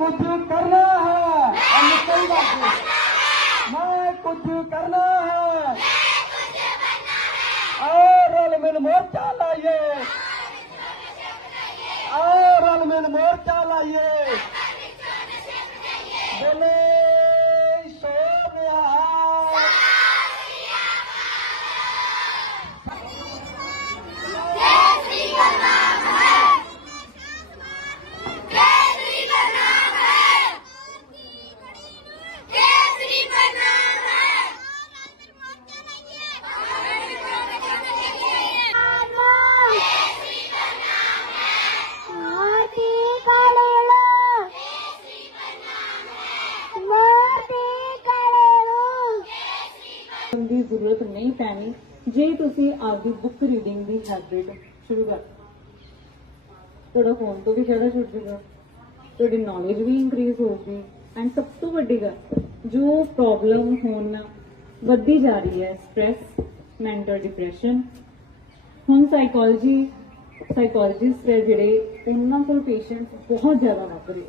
ਕੁਝ ਕਰਨਾ ਹੈ। ਆ ਨਿਕਲ ਜਾ ਮੈਂ ਕੁਝ ਕਰਨਾ ਹੈ। ਆ ਰਲ ਮਿਲ ਮੋਰਚਾ ਲਾਈਏ। ਆ ਰਲ ਮਿਲ ਮੋਰਚਾ ਲਾਈਏ। ਆਪਦੀ ਬੁੱਕ ਰੀਡਿੰਗ ਦੀ ਹੈਬਿਟ ਸ਼ੁਰੂ ਕਰ। ਤੁਹਾਡਾ ਫੋਨ ਤੋਂ ਵੀ ਖੜਾ ਛੁੱਟ ਜਾਊਗਾ ਤੁਹਾਡੀ ਨੌਲੇਜ ਵੀ ਇਨਕਰੀਜ਼ ਹੋਊਗੀ। ਐਂਡ ਸਭ ਤੋਂ ਵੱਡੀ ਗੱਲ, ਜੋ ਪ੍ਰੋਬਲਮ ਹੁਣ ਵੱਧਦੀ ਜਾ ਰਹੀ ਹੈ ਸਟ੍ਰੈਸ ਮੈਂਟਲ ਡਿਪਰੈਸ਼ਨ ਹੁਣ ਸਾਈਕੋਲੋਜੀ ਸਾਈਕੋਲੋਜਿਸਟ ਹੈ ਜਿਹੜੇ, ਉਹਨਾਂ ਕੋਲ ਪੇਸ਼ੈਂਟਸ ਬਹੁਤ ਜ਼ਿਆਦਾ ਵੱਧ ਰਹੇ।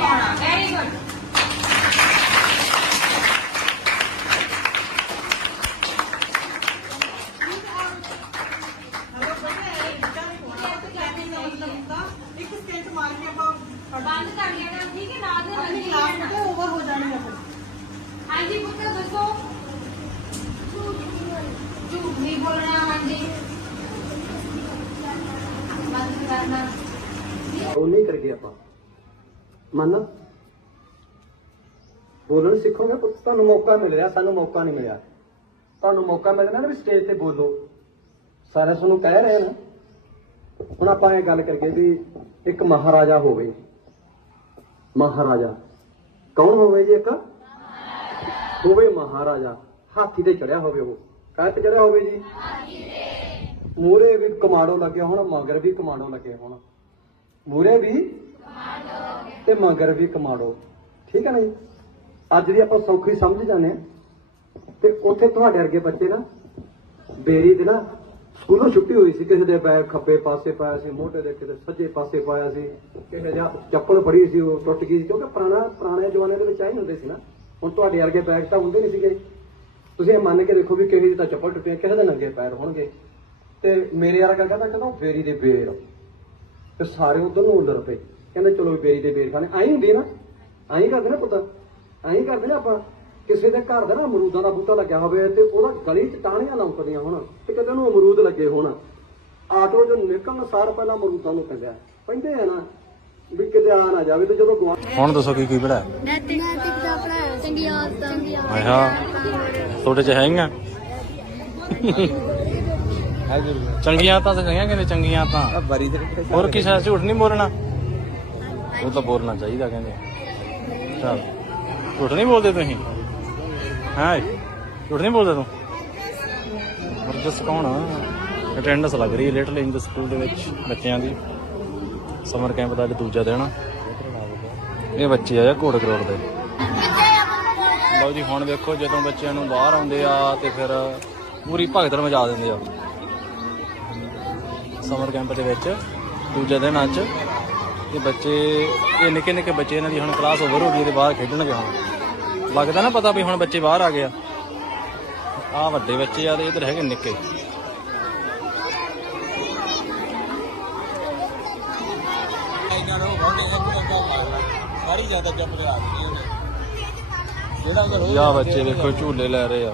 来一个 ਮੰਨ ਬੋਲਣ ਸਿੱਖੋਗੇ ਪੁੱਤ? ਤੁਹਾਨੂੰ ਮੌਕਾ ਮਿਲ ਰਿਹਾ, ਸਾਨੂੰ ਮੌਕਾ ਨਹੀਂ ਮਿਲਿਆ। ਤੁਹਾਨੂੰ ਮੌਕਾ ਮਿਲਣਾ ਨਾ ਵੀ ਸਟੇਜ ਤੇ ਬੋਲੋ। ਸਾਰੇ ਤੁਹਾਨੂੰ ਕਹਿ ਰਹੇ ਨਾ। ਹੁਣ ਆਪਾਂ ਇਹ ਗੱਲ ਕਰੀਏ ਵੀ ਇੱਕ ਮਹਾਰਾਜਾ ਹੋਵੇ। ਮਹਾਰਾਜਾ। ਕੌਣ ਹੋਵੇ ਜੀ ਇੱਕ? ਹੋਵੇ ਮਹਾਰਾਜਾ। ਹਾਥੀ ਤੇ ਚੜਿਆ ਹੋਵੇ ਉਹ। ਕਾਹ ਤੇ ਚੜਿਆ ਹੋਵੇ ਜੀ? ਮੂਰੇ ਵੀ ਕਮਾੜੋ ਲੱਗੇ ਹੋਣਾ, ਮਗਰ ਵੀ ਕਮਾੜੋ ਲੱਗੇ ਹੋਣ। ਮੂਰੇ ਵੀ ਤੇ ਮਗਰ ਵੀ ਕਮਾੜੋ। ਠੀਕ ਹੈ ਨਾ ਜੀ? ਅੱਜ ਦੀ ਆਪਾਂ ਸੌਖੀ ਸਮਝ ਜਾਂਦੇ ਹਾਂ। ਤੇ ਉੱਥੇ ਤੁਹਾਡੇ ਵਰਗੇ ਬੱਚੇ ਨਾ, ਬੇਰੀ ਦੇ ਨਾ ਸਕੂਲੋਂ ਛੁੱਟੀ ਹੋਈ ਸੀ। ਕਿਸੇ ਦੇ ਪੈਰ ਖੱਬੇ ਪਾਸੇ ਪਾਇਆ ਸੀ, ਮੋਢੇ ਦੇ ਕਿਤੇ ਸੱਜੇ ਪਾਸੇ ਪਾਇਆ ਸੀ। ਕਿਸੇ ਦਾ ਚੱਪਲ ਫੜੀ ਸੀ, ਉਹ ਟੁੱਟ ਗਈ ਸੀ। ਕਿਉਂਕਿ ਪੁਰਾਣਾ ਪੁਰਾਣੇ ਜ਼ਮਾਨੇ ਦੇ ਵਿੱਚ ਆਈ ਹੁੰਦੇ ਸੀ ਨਾ। ਹੁਣ ਤੁਹਾਡੇ ਵਰਗੇ ਬੈਗ ਤਾਂ ਹੁੰਦੇ ਨਹੀਂ ਸੀਗੇ। ਤੁਸੀਂ ਇਹ ਮੰਨ ਕੇ ਦੇਖੋ ਵੀ ਕਿਸੇ ਦੀ ਤਾਂ ਚੱਪਲ ਟੁੱਟੀ ਕਿਸੇ ਦੇ ਨੰਗੇ ਪੈਰ ਹੋਣਗੇ। ਤੇ ਮੇਰੇ ਵਰਗਾ ਕਹਿੰਦਾ ਕਹਿੰਦਾ ਉਹ ਦੇ ਬੇਰ ਤੇ ਸਾਰੇ ਉਧਰ ਨੂੰ ਉੱਲਰ ਪਏ ਕਹਿੰਦੇ ਚਲੋ ਵੀ ਬੇਰੀ ਦੇ ਬੇਰ ਖਾਣੇ। ਆਈ ਹੁੰਦੀ ਨਾ ਆਈ ਕਰਦੇ ਨਾ ਪੁੱਤ। ਆਈ ਕਰਦੇ ਨਾ ਆਪਾਂ। ਕਿਸੇ ਦੇ ਘਰ ਦਾ ਨਾ ਅਮਰੂਦਾਂ ਦਾ ਬੂਟਾ ਲੱਗਿਆ ਹੋਵੇ ਤੇ ਉਹਦਾ ਗਲੀ ਚ ਟਾਹਣੀਆਂ ਲੰਕਦੀਆਂ ਹੋਣ ਤੇ ਕਿਤੇ ਨੂੰ ਅਮਰੂਦ ਲੱਗੇ ਹੋਣ। ਆਟੋ ਜੋ ਨਿਕਲਣ ਸਾਰ ਪਹਿਲਾਂ ਅਮਰੂਦਾਂ ਨੂੰ ਪੈਂਦਾ। ਪੈਂਦੇ ਆ ਨਾ ਵੀ ਕਿਤੇ ਆ ਨਾ ਜਾਵੇ ਤੇ ਜਦੋਂ ਗਵਾ ਹੁਣ ਦੱਸੋ ਕੀ ਕੀ ਪੜਾਇਆ ਨੈਤਿਕ ਦਾ ਪੜਾਇਆ ਚੰਗੀਆਂ ਆਦਤਾਂ ਆਹਾ ਤੁਹਾਡੇ ਚ ਹੈਗੀਆਂ ਚੰਗੀਆਂ ਤਾਂ ਸਿਖਾਈਆਂ ਕਹਿੰਦੇ ਚੰਗੀਆਂ ਤਾਂ ਹੋਰ ਕਿਸੇ ਝੂਠ ਨਹੀਂ ਬੋਲਣਾ? ਉਹ ਤਾਂ ਬੋਲਣਾ ਚਾਹੀਦਾ ਕਹਿੰਦੇ। ਚਲ। ਝੂਠ ਨਹੀਂ ਬੋਲਦੇ ਤੁਸੀਂ? ਹਾਂ ਝੂਠ ਨਹੀਂ ਬੋਲਦੇ ਤੂੰ? ਵਰਜਸ ਕੌਣ ਅਟੈਂਡੈਂਸ ਲੱਗ ਰਹੀ ਹੈ ਲਿਟਲ ਇੰਜ ਸਕੂਲ ਦੇ ਵਿੱਚ ਬੱਚਿਆਂ ਦੀ। ਸਮਰ ਕੈਂਪ ਦਾ ਅੱਜ ਦੂਜਾ ਦਿਨ ਇਹ ਬੱਚੇ ਆ ਘੋੜ ਕਰੋੜ ਦੇ? ਲਓ ਜੀ, ਹੁਣ ਵੇਖੋ ਜਦੋਂ ਬੱਚਿਆਂ ਨੂੰ ਬਾਹਰ ਆਉਂਦੇ ਆ ਤੇ ਫਿਰ ਪੂਰੀ ਭਗਦੜ ਮਜ਼ਾ ਦਿੰਦੇ ਆ। ਸਮਰ ਕੈਂਪ ਦੇ ਵਿੱਚ ਦੂਜੇ ਦਿਨ ਅੱਜ। ਇਹ ਬੱਚੇ ਇਹ ਨਿੱਕੇ ਨਿੱਕੇ ਬੱਚੇ ਇਹਨਾਂ ਦੀ ਹੁਣ ਕਲਾਸ ਓਵਰ ਹੋ ਗਈ ਤੇ ਬਾਹਰ ਖੇਡਣਗੇ ਹੁਣ। ਲੱਗਦਾ ਨਾ ਪਤਾ ਵੀ ਹੁਣ ਬੱਚੇ ਬਾਹਰ ਆ ਗਏ ਆ। ਆ ਵੱਡੇ ਬੱਚੇ ਆ ਤੇ ਇਧਰ ਹੈਗੇ ਨਿੱਕੇ। ਸਾਰੀ ਜ਼ਿਆਦਾ ਜੰਮ ਲਿਆ ਯਾ ਬੱਚੇ ਵੇਖੋ ਝੂਲੇ ਲੈ ਰਹੇ ਆ।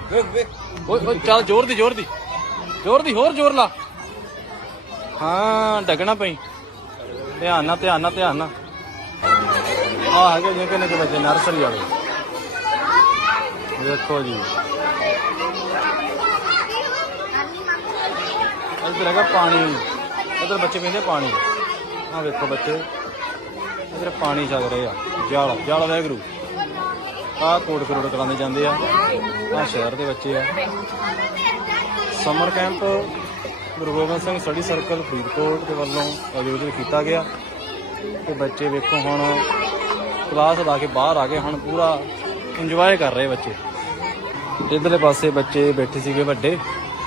ਓਏ ਓਏ ਚੱਲ ਜ਼ੋਰ ਦੀ ਜ਼ੋਰ ਦੀ। ਜ਼ੋਰ ਦੀ ਹੋਰ ਜ਼ੋਰ ਲਾ। ਹਾਂ ਡਗਣਾ ਪਈ। ਧਿਆਨ ਨਾਲ ਧਿਆਨ ਨਾਲ ਧਿਆਨ ਨਾਲ। ਆ ਹੈਗੇ ਨਿੱਕੇ ਨਿੱਕੇ ਬੱਚੇ ਨਰਸਰੀ ਵਾਲੇ। ਦੇਖੋ ਜੀ। ਇੱਧਰ ਹੈਗਾ ਪਾਣੀ। ਇੱਧਰ ਬੱਚੇ ਪੀਂਦੇ ਪਾਣੀ। ਆ ਵੇਖੋ ਬੱਚੇ। ਇੱਧਰ ਪਾਣੀ ਛਕ ਰਹੇ। ਆ ਜਲ ਜਲ ਵੈਗਰੂ ਆ ਕੋਟ ਕਰੋੜ ਕਰਾਉਂਦੇ ਜਾਂਦੇ ਆ। ਆ ਸ਼ਹਿਰ ਦੇ ਬੱਚੇ ਆ। Summer camp Guru Gobind Singh study circle Faridkot ਦੇ ਵੱਲੋਂ ਆਯੋਜਨ ਕੀਤਾ ਗਿਆ। ਤੇ ਬੱਚੇ ਵੇਖੋ ਹੁਣ ਕਲਾਸ ਲਾ ਕੇ ਬਾਹਰ ਆ ਗਏ ਹੁਣ ਪੂਰਾ ਇੰਜੋਏ ਕਰ ਰਹੇ ਬੱਚੇ। ਇਧਰਲੇ ਪਾਸੇ ਬੱਚੇ ਬੈਠੇ ਸੀਗੇ ਵੱਡੇ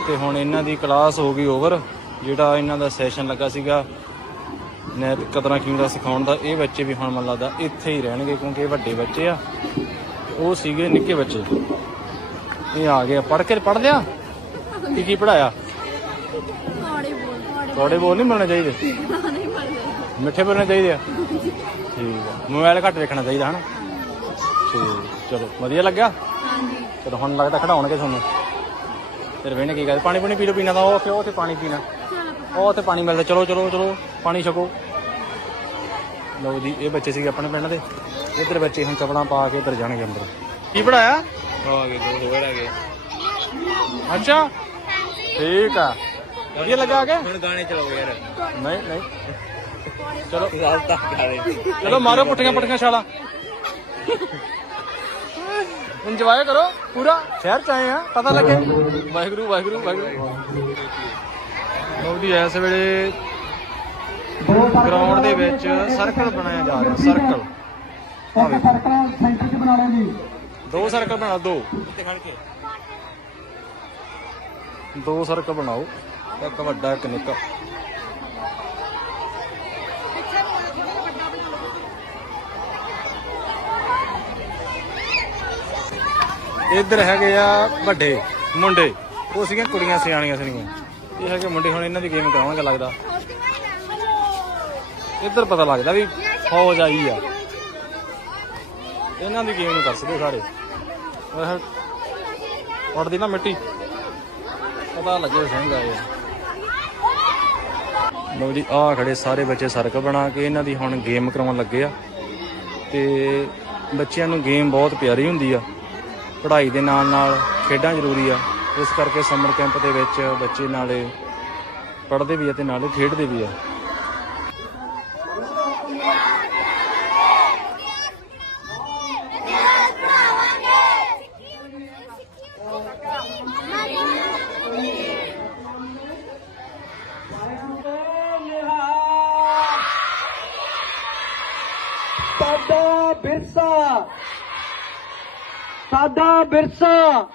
ਤੇ ਹੁਣ ਇਹਨਾਂ ਦੀ ਕਲਾਸ ਹੋ ਗਈ ਓਵਰ ਜਿਹੜਾ ਇਹਨਾਂ ਦਾ ਸੈਸ਼ਨ ਲੱਗਾ ਸੀਗਾ ਨੈਤ ਕਦਰਾਂ ਕੀਮਤਾਂ ਸਿਖਾਉਣ ਦਾ, ਇਹ ਬੱਚੇ ਵੀ ਹੁਣ ਮੈਨੂੰ ਲੱਗਦਾ ਇੱਥੇ ਹੀ ਰਹਿਣਗੇ ਕਿਉਂਕਿ ਇਹ ਵੱਡੇ ਬੱਚੇ ਆ। ਉਹ ਸੀਗੇ ਨਿੱਕੇ ਬੱਚੇ। ਇਹ ਆ ਗਏ ਪੜ ਕੇ ਪੜ ਲਿਆ? ਕੀ ਕੀ ਪੜਾਇਆ ਥੋੜੇ ਬੋਲ ਨਹੀਂ ਮਿਲਣੇ ਚਾਹੀਦੇ? ਮਿੱਠੇ ਬੋਲਣੇ ਚਾਹੀਦੇ ਆ? ਠੀਕ ਆ। ਮੋਬਾਈਲ ਘੱਟ ਵੇਖਣਾ ਚਾਹੀਦਾ ਹਨਾ? ਠੀਕ ਚਲੋ ਵਧੀਆ ਲੱਗਾ ਚਲੋ ਹੁਣ ਲੱਗਦਾ ਖੜਾਉਣਗੇ ਤੁਹਾਨੂੰ। ਫਿਰ ਵੇਣੇ ਕੀ ਕਰਦੇ। ਪਾਣੀ ਪੂਣੀ ਪੀ ਲਓ ਪੀਣਾ ਤਾਂ ਉਹ ਉਹ ਤੇ ਪਾਣੀ ਪੀਣਾ। ਉਹ ਤੇ ਪਾਣੀ ਮਿਲਦਾ। ਚਲੋ ਚਲੋ ਚਲੋ ਪਾਣੀ ਛਕੋ। ਲਓ ਜੀ ਇਹ ਬੱਚੇ ਸੀਗੇ ਆਪਣੇ ਪਿੰਡ ਦੇ। ਇੱਧਰ ਬੱਚੇ ਹੁਣ ਚਪਲਾਂ ਪਾ ਕੇ ਇੱਧਰ ਜਾਣਗੇ ਅੰਦਰ। ਕੀ ਪੜਾਇਆ ਆ ਗਏ ਦੋ ਦੋ ਆ ਗਏ। ਅੱਛਾ। ਠੀਕ ਆ। ਵਧੀਆ ਲੱਗਾ ਆ ਕੇ? ਹੁਣ ਗਾਣੇ ਚਲਾਓ ਯਾਰ। ਨਹੀਂ ਨਹੀਂ। ਚਲੋ। ਗੱਲ ਤਾਂ ਕਰੇ ਚਲੋ ਮਾਰੋ ਪੁੱਠੀਆਂ ਪੁੱਠੀਆਂ ਛਾਲਾਂ। ਇੰਜੋਏ ਕਰੋ ਪੂਰਾ। ਸ਼ਹਿਰ ਚ ਆਏ ਆ ਪਤਾ ਲੱਗੇ। ਵਾਹਿਗੁਰੂ ਵਾਹਿਗੁਰੂ ਵਾਹਿਗੁਰੂ। ਲੋ ਜੀ ਇਸ ਵੇਲੇ ਗਰਾਊਂਡ ਦੇ ਵਿੱਚ ਸਰਕਲ ਬਣਾਇਆ ਜਾ ਰਿਹਾ ਸਰਕਲ ਆਹ ਵੇਖੋ। ਸਰਕਲ ਸੈਂਟਰ 'ਚ ਬਣਾ ਲਿਆ ਜੀ ਦੋ ਸਰਕਲ ਬਣਾਓ ਦੋ। ਦੋ ਸਰਕਲ ਬਣਾਓ। ਇੱਕ ਵੱਡਾ ਇੱਕ ਨਿੱਕਾ। ਇੱਧਰ ਹੈਗੇ ਆ ਵੱਡੇ। ਮੁੰਡੇ। ਉਹ ਸੀਗੀਆਂ ਕੁੜੀਆਂ ਸਿਆਣੀਆਂ ਸੀਗੀਆਂ। ਇਹ ਹੈਗੇ ਮੁੰਡੇ ਹੁਣ ਇਹਨਾਂ ਦੀ ਗੇਮ ਕਰਾਉਣਗੇ ਲੱਗਦਾ। ਇੱਧਰ ਪਤਾ ਲੱਗਦਾ ਵੀ ਫੌਜ ਆਈ ਆ। ਇਹਨਾਂ ਦੀ ਗੇਮ ਨੂੰ ਕਰ ਸਕਦੇ ਸਾਰੇ ਉੱਡਦੀ ਨਾ ਮਿੱਟੀ। ਪਤਾ ਲੱਗੇ ਸਿੰਘ ਆਏ ਆ। ਲਓ ਜੀ, ਆਹ ਖੜੇ ਸਾਰੇ ਬੱਚੇ ਸਰਕਲ ਬਣਾ ਕੇ ਇਹਨਾਂ ਦੀ ਹੁਣ ਗੇਮ ਕਰਾਉਣ ਲੱਗੇ ਆ। ਤੇ ਬੱਚਿਆਂ ਨੂੰ ਗੇਮ ਬਹੁਤ ਪਿਆਰੀ ਹੁੰਦੀ ਆ। ਪੜ੍ਹਾਈ ਦੇ ਨਾਲ ਨਾਲ ਖੇਡਾਂ ਜ਼ਰੂਰੀ ਆ। ਇਸ ਕਰਕੇ ਸਮਰ ਕੈਂਪ ਦੇ ਵਿੱਚ ਬੱਚੇ ਨਾਲੇ ਪੜ੍ਹਦੇ ਵੀ ਆ ਤੇ ਨਾਲੇ ਖੇਡਦੇ ਵੀ ਆ। ਸਾਡਾ ਵਿਰਸਾ। ਸਾਡਾ ਵਿਰਸਾ।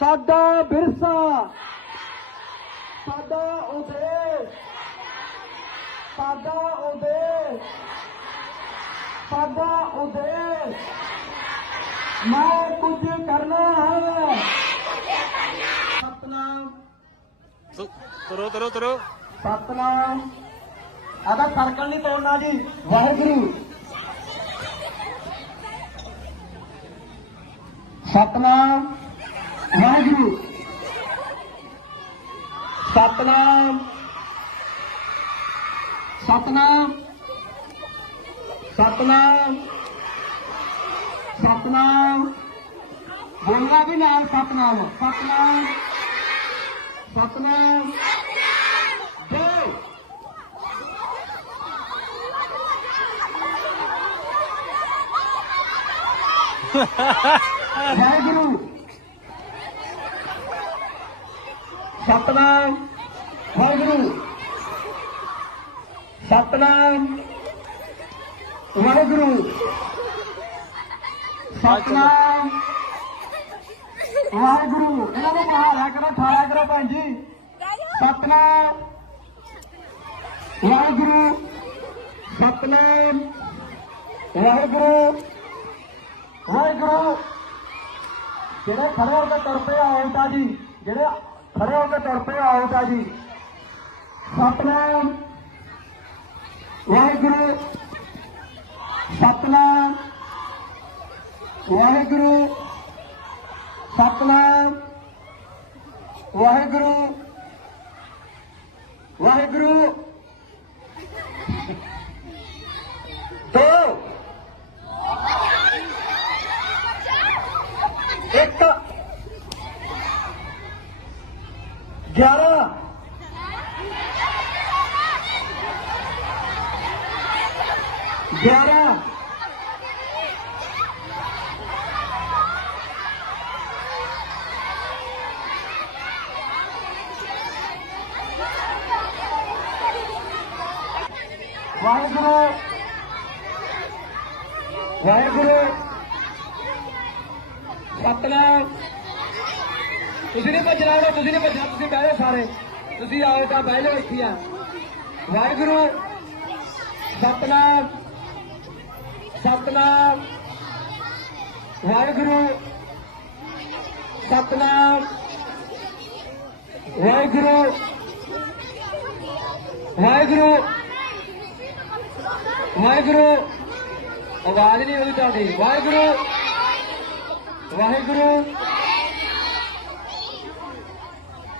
ਸਾਡਾ ਵਿਰਸਾ। ਸਾਡਾ ਉਦੇਸ਼। ਸਾਡਾ ਉਦੇਸ਼। ਸਾਡਾ ਉਦੇਸ਼। ਮੈਂ ਕੁਝ ਕਰਨਾ ਹੈ। ਸਤਨਾਮ। ਤੁਰੋ ਤੁਰੋ ਤੁਰੋ। ਸਤਨਾਮ। ਆਦਾ ਸਰਕਲ ਨਹੀਂ ਤੋੜਨਾ ਜੀ, ਵਾਹਿਗੁਰੂ। ਸਤਨਾਮ ਵਾਹਿਗੁਰੂ। ਸਤਨਾਮ। ਸਤਨਾਮ। ਸਤਨਾਮ। ਸਤਨਾਮ। ਬੋਲਣਾ ਵੀ ਨਾਲ ਸਤਨਾਮ। ਸਤਨਾਮ। ਸਤਨਾਮ ਜੈ ਵਾਹਿਗੁਰੂ। ਸਤਨਾਮ ਵਾਹਿਗੁਰੂ। ਸਤਨਾਮ ਵਾਹਿਗੁਰੂ। ਸਤਨਾਮ, ਵਾਹਿਗੁਰੂ। ਇਹਨਾਂ ਨੂੰ ਪਹਾੜਾ ਕਰੋ ਠਾੜਾ ਕਰੋ ਭੈਣ ਜੀ। ਸਤਨਾਮ, ਵਾਹਿਗੁਰੂ। ਸਤਨਾਮ, ਵਾਹਿਗੁਰੂ। ਵਾਹਿਗੁਰੂ। ਜਿਹੜੇ ਖੜੇ ਹੋ ਕੇ ਤੁਰ ਪਏ ਆਓ ਤਾਂ ਜੀ। ਜਿਹੜੇ ਖੜੇ ਹੋ ਕੇ ਤੁਰ ਪਏ ਆਓ ਜੀ। ਸਤਨਾਮ। ਵਾਹਿਗੁਰੂ। ਸਤਨਾਮ। ਵਾਹਿਗੁਰੂ। ਸਤਨਾਮ। ਵਾਹਿਗੁਰੂ। ਵਾਹਿਗੁਰੂ। ਦੋ ਇੱਕ ਗਿਆਰਾਂ ਗਿਆਰਾਂ ਵਾਹਿਗੁਰੂ ਵਾਹਿਗੁਰੂ ਸਤਨਾਮ ਤੁਸੀਂ ਨਹੀਂ ਭੱਜਣਾ ਹੋਣਾ ਤੁਸੀਂ ਨਹੀਂ ਭੱਜਣਾ, ਤੁਸੀਂ ਬਹਿ ਜਾਓ ਸਾਰੇ। ਤੁਸੀਂ ਆਓ, ਤਾਂ ਬਹਿ ਲਓ ਇੱਥੇ ਆ। ਵਾਹਿਗੁਰੂ, ਸਤਨਾਮ ਸਤਨਾਮ। ਵਾਹਿਗੁਰੂ ਸਤਨਾਮ। ਵਾਹਿਗੁਰੂ ਵਾਹਿਗੁਰੂ। ਵਾਹਿਗੁਰੂ, ਆਵਾਜ਼ ਨਹੀਂ ਆਉਂਦੀ ਤੁਹਾਡੀ। ਵਾਹਿਗੁਰੂ ਵਾਹਿਗੁਰੂ।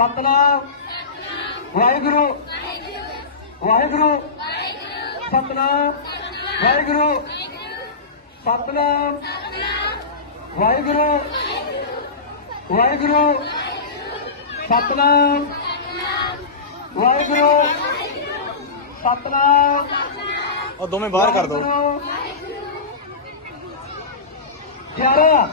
ਸਤਨਾਮ। ਵਾਹਿਗੁਰੂ। ਵਾਹਿਗੁਰੂ। ਸਤਨਾਮ। ਵਾਹਿਗੁਰੂ। ਸਤਨਾਮ। ਵਾਹਿਗੁਰੂ। ਵਾਹਿਗੁਰੂ। ਸਤਨਾਮ। ਵਾਹਿਗੁਰੂ। ਸਤਨਾਮ। ਉਹ ਦੋਵੇਂ ਬਾਹਰ ਕਰ ਦੋ। ਪਿਆਰਾ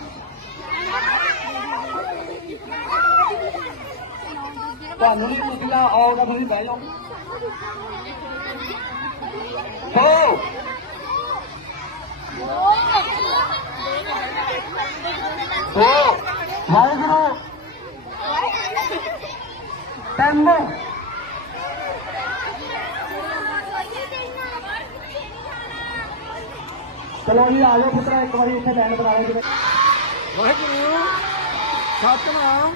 ਤੁਹਾਨੂੰ ਨਹੀਂ ਪੁੱਛਣਾ ਆਓਗਾ ਤੁਸੀਂ ਬਹਿ ਜਾਓ। ਹੋ! ਹੋ! ਵਾਹਿਗੁਰੂ। ਤੈਨੂੰ। ਚਲੋ ਜੀ, ਆ ਜਾਓ ਪੁੱਤਰਾ, ਇੱਕ ਵਾਰੀ ਇੱਥੇ ਲਾਈਨ ਬਣਾ ਲਓ ਵਾਹਿਗੁਰੂ, ਸਤਨਾਮ।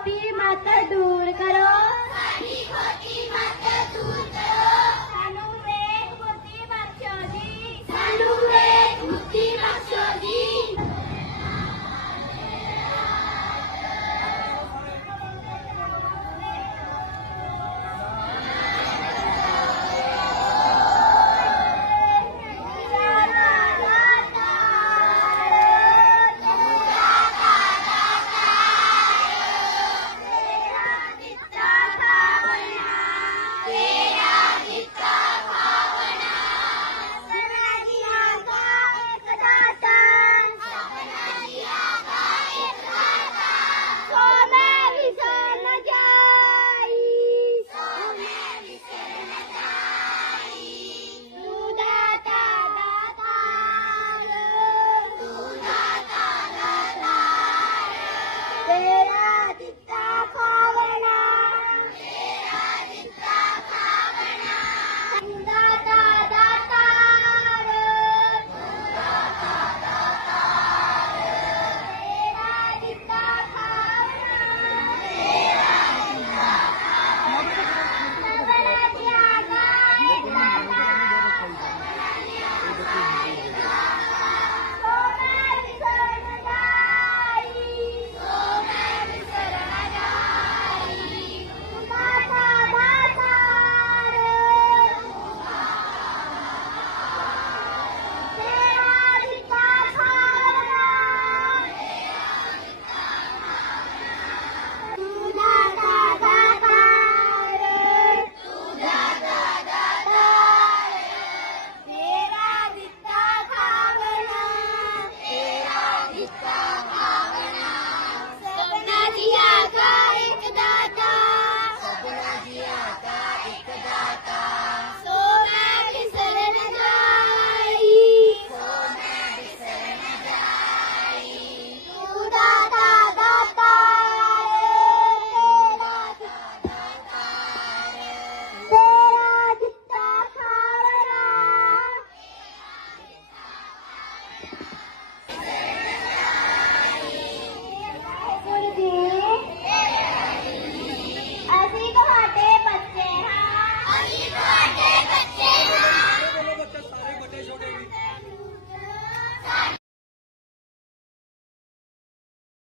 ਖੋਤੀ ਮਤ ਦੂਰ ਕਰੋ। ਸਾਡੀ ਖੋਤੀ ਮਤ ਦੂਰ